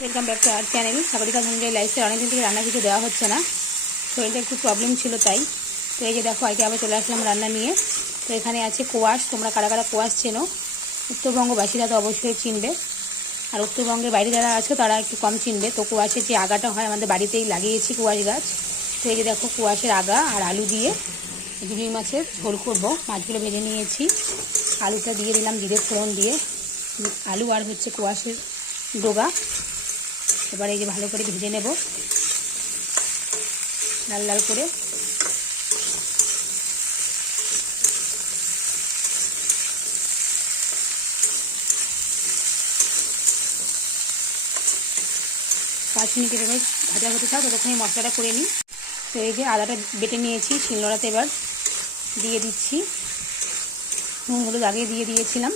Welcome back to our channel Sagarika Dhananjay lifestyle. অনেকদিন থেকে রান্না কিছু দেওয়া হচ্ছে না, শরীরটা একটু প্রবলেম ছিল তাই। তো এই যে দেখো আজকে আবার চলে আসলাম রান্না নিয়ে। তো এখানে আছে কোয়াশ। তোমরা কারা কারা কোয়াশ চেনো? উত্তরবঙ্গবাসীরা তো অবশ্যই চিনবে, আর উত্তরবঙ্গের বাইরে যারা আছে তারা একটু কম চিনবে। তো কোয়াশের যে আগাটা হয় আমাদের বাড়িতেই লাগিয়েছি কোয়াশ গাছ। তো এই যে দেখো কোয়াশের আগা আর আলু দিয়ে রুই মাছের ঝোল করবো। মাছগুলো ভেজে নিয়েছি, আলুটা দিয়ে দিলাম জিরে ফোড়ন দিয়ে, আলু আর হচ্ছে কোয়াশের ডোগা। এবার এই যে ভালো করে ভেজে নেব লাল লাল করে। পাঁচ মিনিট এভাবে ভাজা হতে থাক, ততক্ষণ মশলাটা করে নিই। তো এই যে আদাটা বেটে নিয়েছি শিলনোড়াতে, এবার দিয়ে দিচ্ছি। নুন হলুদ আগে দিয়ে দিয়েছিলাম।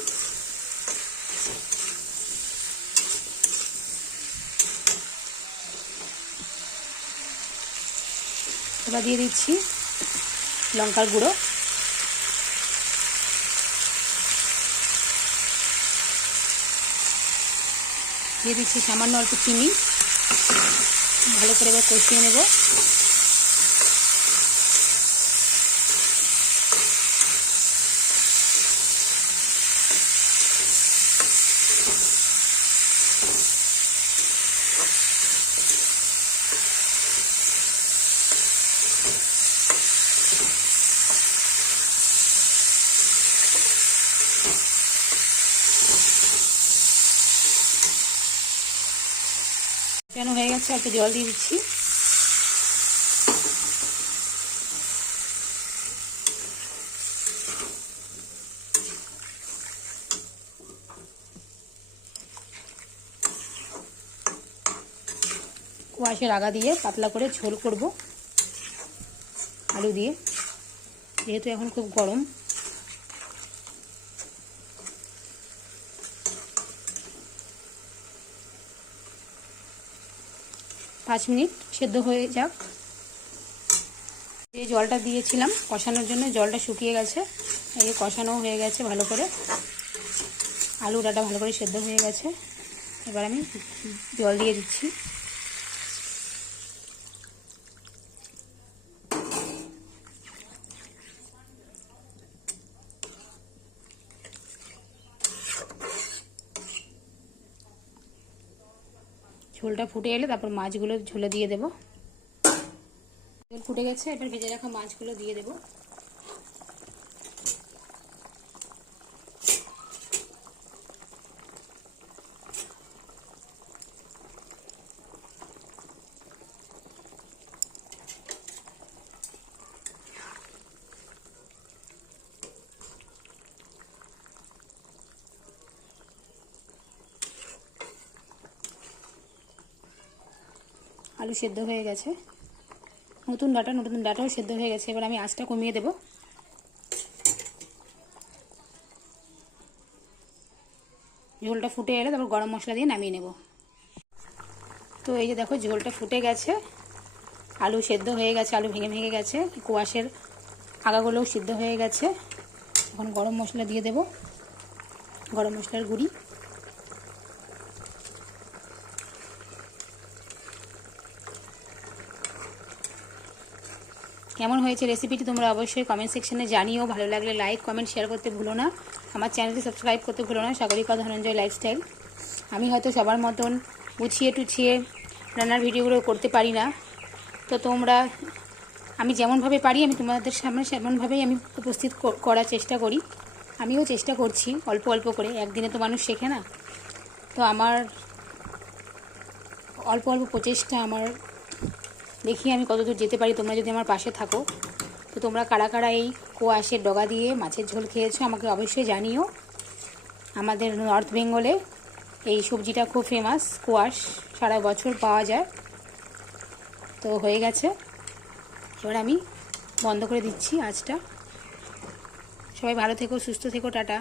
এবার দিয়ে দিচ্ছি লঙ্কার গুঁড়ো, দিয়ে দিচ্ছি সামান্য অল্প চিনি। ভালো করে এবার কষিয়ে নেব। কেন হয়ে গেছে, একটু জল দিয়ে দিচ্ছি। কোয়াশের আগা দিয়ে পাতলা করে ঝোল করব আলু দিয়ে, যেহেতু এখন খুব গরম। পাঁচ মিনিট সেদ্ধ হয়ে যাক। এই জলটা দিয়েছিলাম কষানোর জন্য, জলটা শুকিয়ে গেছে। এই কষানো হয়ে গেছে ভালো করে, আলু ডাটা ভালো করে সেদ্ধ হয়ে গেছে। এবার আমি জল দিয়ে দিচ্ছি। ঝোলটা ফুটে এলে তারপর মাছগুলো ঝোলে দিয়ে দেবো। ঝোল ফুটে গেছে, এবার ভেজে রাখা মাছগুলো দিয়ে দেবো। আলু সেদ্ধ হয়ে গেছে, নতুন ডাটাও সেদ্ধ হয়ে গেছে। এবার আমি আঁচটা কমিয়ে দেব। ঝোলটা ফুটে এলে তারপর গরম মশলা দিয়ে নামিয়ে নেব। তো এই যে দেখো ঝোলটা ফুটে গেছে, আলু সেদ্ধ হয়ে গেছে, আলু ভেঙে ভেঙে গেছে, কোয়াশের আগাগুলোও সিদ্ধ হয়ে গেছে। এখন গরম মশলা দিয়ে দেব, গরম মশলার গুঁড়ি। কেমন হয়েছে রেসিপিটি তোমরা অবশ্যই কমেন্ট সেকশনে জানিও। ভালো লাগলে লাইক কমেন্ট শেয়ার করতে ভুলো না। আমার চ্যানেলটি সাবস্ক্রাইব করতে ভুলো না, সাগরিকা ধনঞ্জয় লাইফস্টাইল। আমি হয়তো সবার মতন গুছিয়ে টুছিয়ে রান্নার ভিডিওগুলো করতে পারি না, তো তোমরা আমি যেমনভাবে পারি আমি তোমাদের সামনে সেমনভাবেই আমি উপস্থিত করার চেষ্টা করি। আমিও চেষ্টা করছি অল্প অল্প করে, একদিনে তো মানুষ শেখে না। তো আমার অল্প অল্প প্রচেষ্টা, আমার দেখি আমি কতদূর যেতে পারি। তোমরা যদি আমার পাশে থাকো, তো তোমরা কারা কারা এই কোয়াশের ডগা দিয়ে মাছের ঝোল খেয়েছো আমাকে অবশ্যই জানিও। আমাদের নর্থ বেঙ্গলে এই সবজিটা খুব ফেমাস, কোয়াশ সারা বছর পাওয়া যায়। তো হয়ে গেছে, এবার আমি বন্ধ করে দিচ্ছি আঁচটা। সবাই ভালো থেকো, সুস্থ থেকো, টাটা।